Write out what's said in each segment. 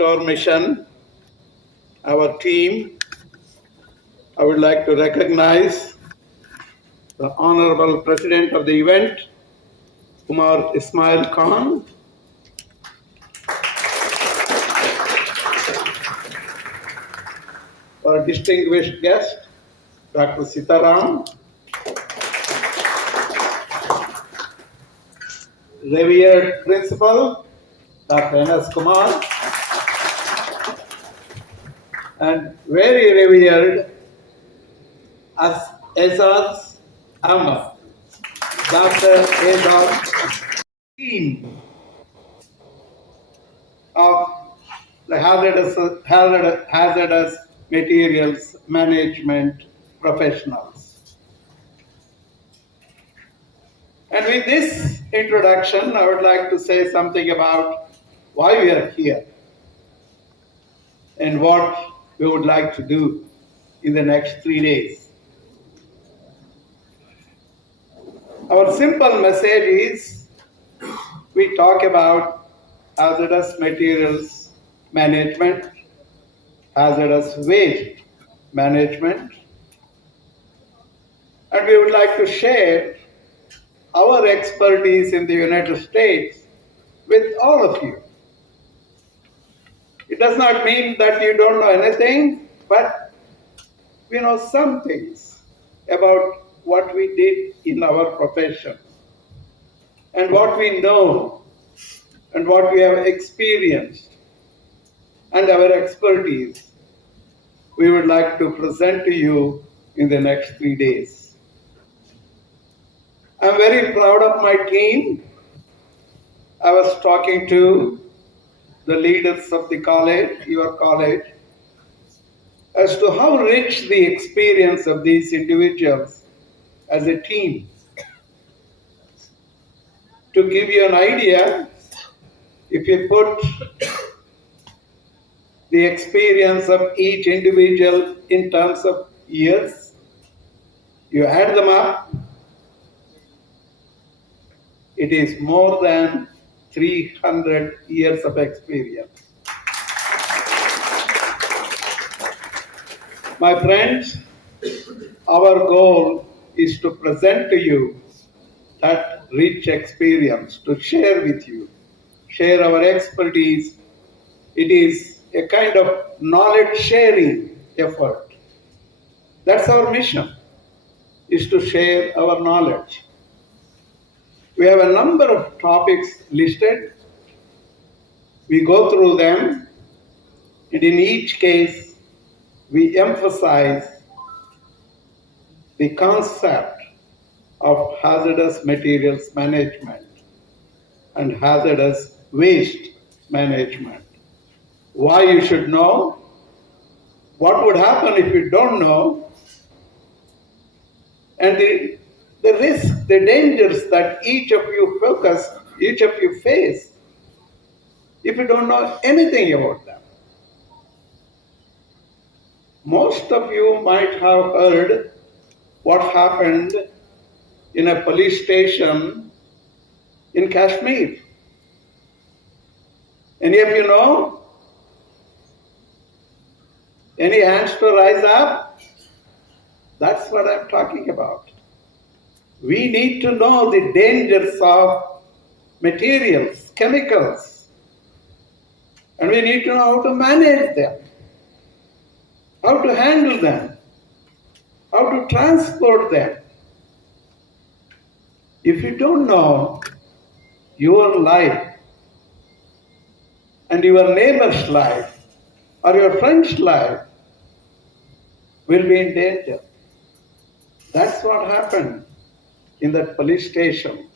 about our mission, our team, I would like to recognize the Honorable President of the event, Umar Ismail Khan, our distinguished guest, Dr. Sitaram, revered Principal, Dr. N.S. Kumar, and very revered Azaz Ahmad, Dr. Azaz, team of the hazardous materials management professionals. And with this introduction, I would like to say something about why we are here and what we would like to do in the next 3 days. Our simple message is we talk about hazardous materials management, hazardous waste management, and we would like to share our expertise in the United States with all of you. It does not mean that you don't know anything, but we know some things about what we did in our profession and what we know and what we have experienced and our expertise we would like to present to you in the next 3 days. I'm very proud of my team. I was talking to the leaders of the college, your college, as to how rich the experience of these individuals as a team. To give you an idea, if you put the experience of each individual in terms of years, you add them up, it is more than 300 years of experience. My friends, our goal is to present to you that rich experience, to share with you, share our expertise. It is a kind of knowledge sharing effort. That's our mission, is to share our knowledge. We have a number of topics listed. We go through them, and in each case, we emphasize the concept of hazardous materials management and hazardous waste management. Why you should know, what would happen if you don't know, and the risk, the dangers that each of you face if you don't know anything about them. Most of you might have heard what happened in a police station in Kashmir. Any of you know? Any hands to rise up? That's what I'm talking about. We need to know the dangers of materials, chemicals, and we need to know how to manage them, how to handle them, how to transport them. If you don't know, your life and your neighbor's life or your friend's life will be in danger. That's what happened in that police station.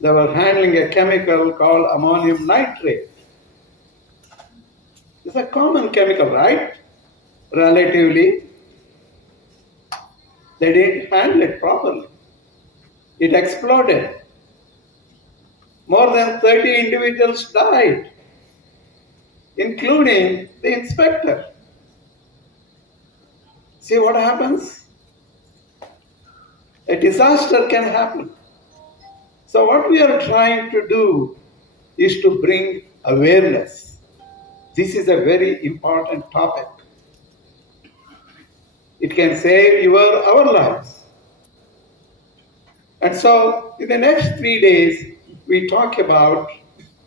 They were handling a chemical called ammonium nitrate. It's a common chemical, right? Relatively. They didn't handle it properly. It exploded. More than 30 individuals died, including the inspector. See what happens? A disaster can happen. So what we are trying to do is to bring awareness This is a very important topic. It can save our lives. And so, in the next 3 days, we talk about,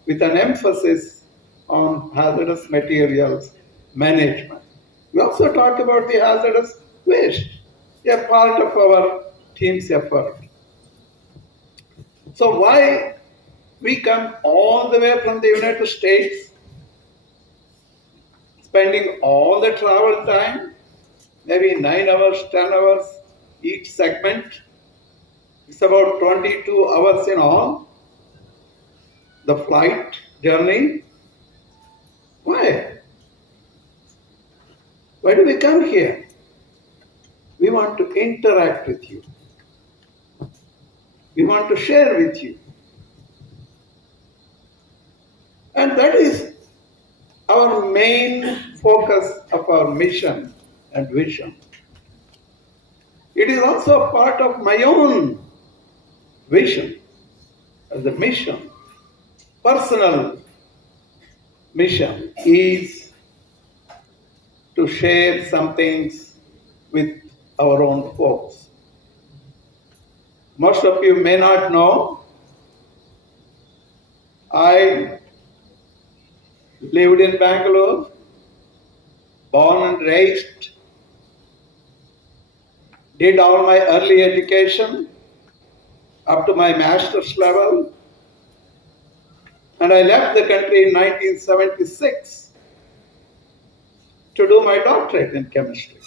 with an emphasis on hazardous materials management. We also talk about the hazardous waste, a part of our team's effort. So why we come all the way from the United States, spending all the travel time, maybe 9 hours, 10 hours each segment. It's about 22 hours in all, the flight journey. Why? Why do we come here? We want to interact with you. We want to share with you. And that is our main focus of our mission and vision. It is also a part of my own vision as a mission. Personal mission is to share some things with our own folks. Most of you may not know, I lived in Bangalore, born and raised, did all my early education up to my master's level, and I left the country in 1976 to do my doctorate in chemistry.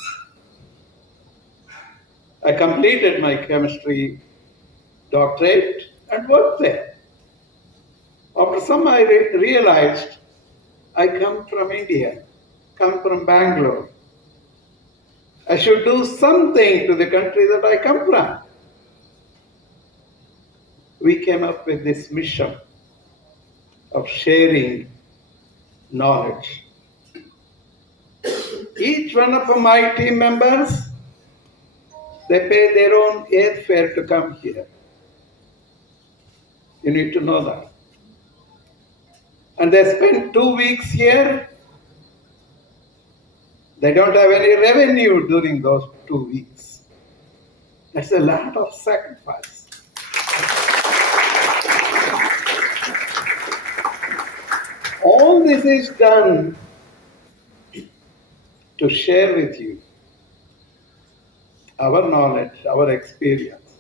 I completed my chemistry doctorate and worked there. After some, I realized I come from India, come from Bangalore. I should do something to the country that I come from. We came up with this mission of sharing knowledge. Each one of my team members, they pay their own airfare to come here. You need to know that. And they spend 2 weeks here. They don't have any revenue during those 2 weeks. That's a lot of sacrifice. All this is done to share with you our knowledge, our experience.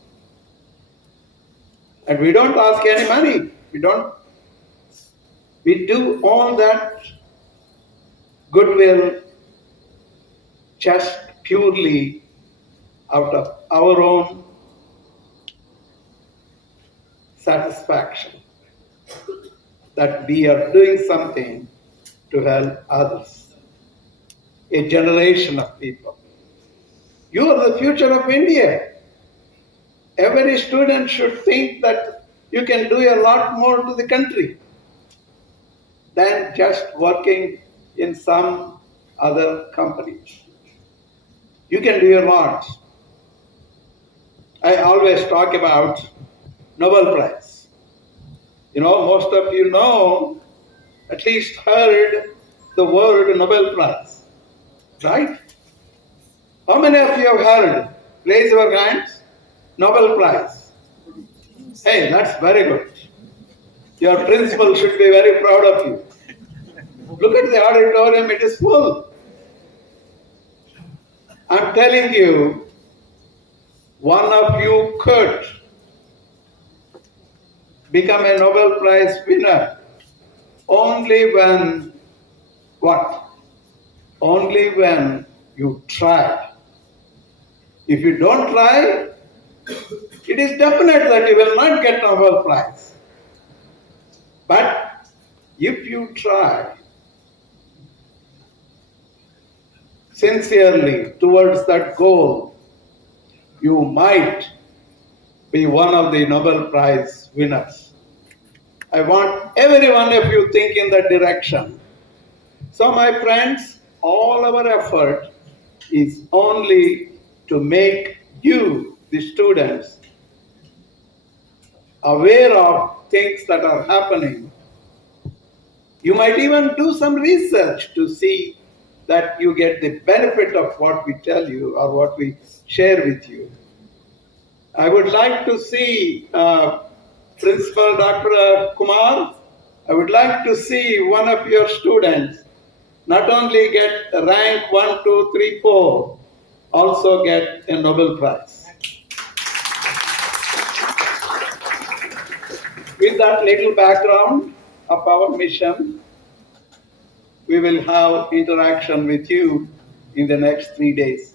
And we don't ask any money. We do all that goodwill just purely out of our own satisfaction that we are doing something to help others, a generation of people. You are the future of India. Every student should think that you can do a lot more to the country than just working in some other company. You can do a lot. I always talk about Nobel Prize. You know, most of you know, at least heard the word Nobel Prize, right? How many of you have heard? Raise your hands. Nobel Prize. Hey, that's very good. Your principal should be very proud of you. Look at the auditorium, it is full. I'm telling you, one of you could become a Nobel Prize winner only when, what? Only when you try. If you don't try, it is definite that you will not get Nobel Prize. But if you try sincerely towards that goal, you might be one of the Nobel Prize winners. I want every one of you think in that direction. So my friends, all our effort is only to make you, the students, aware of things that are happening You might even do some research to see that you get the benefit of what we tell you or what we share with you. I would like to see Principal Dr. Kumar. I would like to see one of your students not only get rank 1, 2, 3, 4, also get a Nobel Prize. With that little background of our mission, we will have interaction with you in the next 3 days.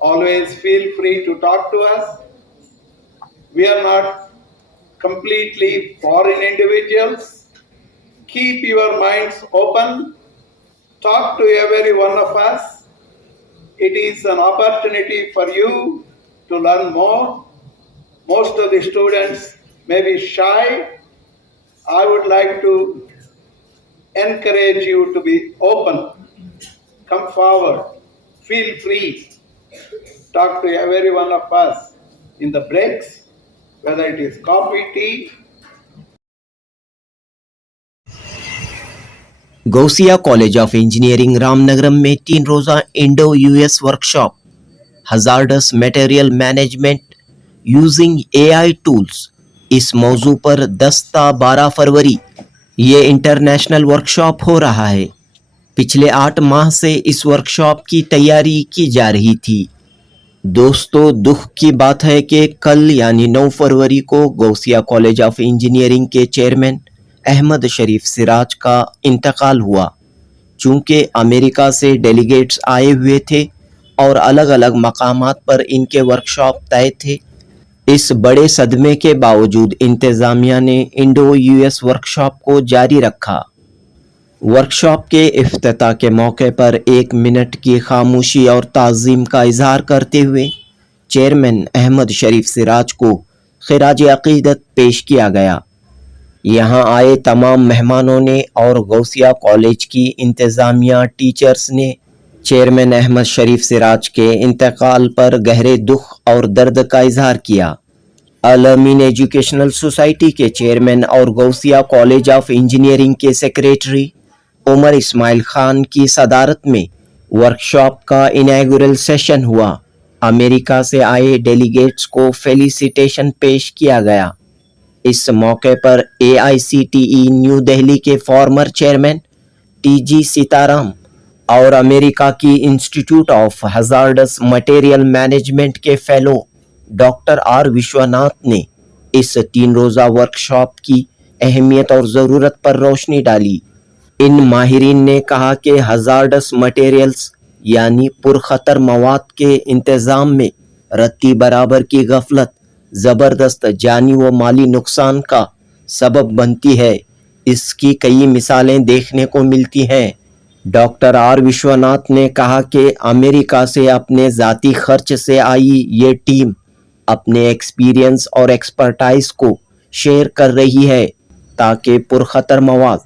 Always feel free to talk to us. We are not completely foreign individuals. Keep your minds open. Talk to every one of us. It is an opportunity for you to learn more. Most of the students may be shy. I would like to encourage you to be open. Come forward. Feel free. Talk to every one of us in the breaks, whether it is coffee, tea. Ghousia college of engineering Ramanagaram में 3 रोज़ा Indo US workshop hazardous material management using AI tools इस मौजू पर 10 ता 12 फरवरी ये international workshop हो रहा है। पिछले 8 माह से इस वर्कशॉप की तैयारी की जा रही थी। दोस्तों, दुख की बात है कि कल यानी 9 फरवरी को गौसिया कॉलेज ऑफ इंजीनियरिंग के चेयरमैन अहमद शरीफ सिराज का इंतकाल हुआ। चूंकि अमेरिका से डेलीगेट्स आए हुए थे और अलग अलग मकामात पर इनके वर्कशॉप तय थे, इस बड़े सदमे के बावजूद इंतज़ामिया ने इंडो-US वर्कशॉप को जारी रखा। वर्कशॉप के इफ्तिताह के मौके पर 1 मिनट की खामोशी और ताज़ीम का इजहार करते हुए चेयरमैन अहमद शरीफ सिराज को खिराज अकीदत पेश किया गया। यहाँ आए तमाम मेहमानों ने और गौसिया कॉलेज की इंतज़ामिया टीचर्स ने चेयरमैन अहमद शरीफ सिराज के इंतकाल पर गहरे दुख और दर्द का इजहार किया। अल-अमीन एजुकेशनल सोसाइटी के चेयरमैन और गौसिया कॉलेज ऑफ इंजीनियरिंग के सेक्रेटरी उमर इस्माइल खान की सदारत में वर्कशॉप का इनॉग्रेल सेशन हुआ। अमेरिका से आए डेलीगेट्स को फेलिसिटेशन पेश किया गया। इस मौके पर AICTE न्यू दिल्ली के फॉर्मर चेयरमैन TG सीताराम और अमेरिका की institute of hazardous material management के फेलो डॉक्टर R विश्वनाथ ने इस 3 रोज़ा वर्कशॉप की अहमियत और ज़रूरत पर रोशनी डाली। इन माहिरीन ने कहा कि हजार्डस मटेरियल्स यानी पुरखतर मवाद के इंतज़ाम में रत्ती बराबर की गफलत ज़बरदस्त जानी व माली नुकसान का सबब बनती है। इसकी कई मिसालें देखने को मिलती हैं। डॉक्टर R विश्वनाथ ने कहा कि अमेरिका से अपने ज़ाती खर्च से आई ये टीम अपने एक्सपीरियंस और एक्सपर्टाइज को शेयर कर रही है ताकि पुरखतर मवाद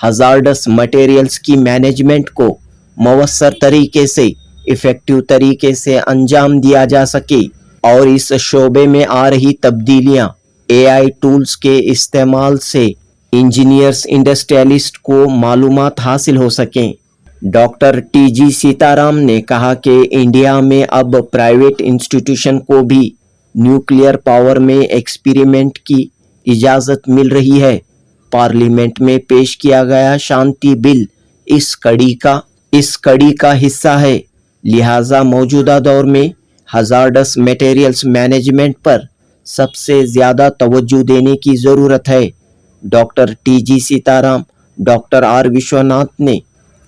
हजार्डस मटेरियल्स की मैनेजमेंट को मवस्सर तरीके से इफ़ेक्टिव तरीके से अंजाम दिया जा सके और इस शोबे में आ रही तब्दीलियां AI टूल्स के इस्तेमाल से इंजीनियर्स इंडस्ट्रियलिस्ट को मालूमात हासिल हो सकें। डॉक्टर TG सीताराम ने कहा कि इंडिया में अब प्राइवेट इंस्टीट्यूशन को भी न्यूक्लियर पावर में एक्सपेरिमेंट की इजाज़त मिल रही है। पार्लियामेंट में पेश किया गया शांति बिल इस कड़ी का हिस्सा है। लिहाजा मौजूदा दौर में हजार्डस मटेरियल्स मैनेजमेंट पर सबसे ज़्यादा तवज्जो देने की ज़रूरत है। Doctor TG Sitaram, doctor R Vishwanath ने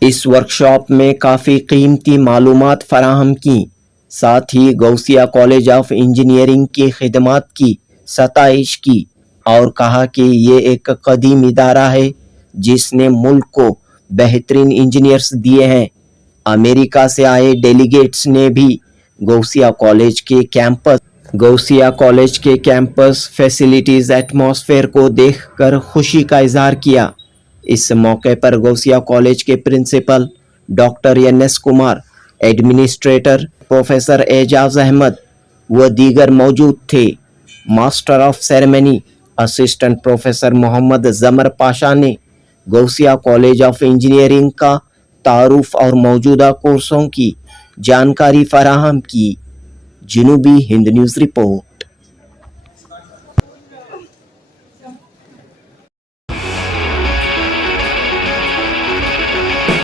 इस वर्कशॉप में काफ़ी कीमती मालूमात फराहम की। साथ ही गौसिया कॉलेज ऑफ इंजीनियरिंग की खिदमत की सताइश की और कहा कि ये एक कदीम इदारा है जिसने मुल्क को बेहतरीन इंजीनियर्स दिए हैं। अमेरिका से आए डेलीगेट्स ने भी गौसिया कॉलेज के कैंपस फैसिलिटीज़ एटमॉस्फेयर को देखकर खुशी का इजहार किया। इस मौके पर गौसिया कॉलेज के principal doctor NS Kumar, administrator professor Ejaz Ahmed व दीगर मौजूद थे। Master of ceremony assistant professor Mohammed Jamar Pasha ने गौसिया कॉलेज ऑफ इंजीनियरिंग का तारुफ और मौजूदा कोर्सों की जानकारी फराहम की। जनूबी हिंद न्यूज़ रिपोर्ट।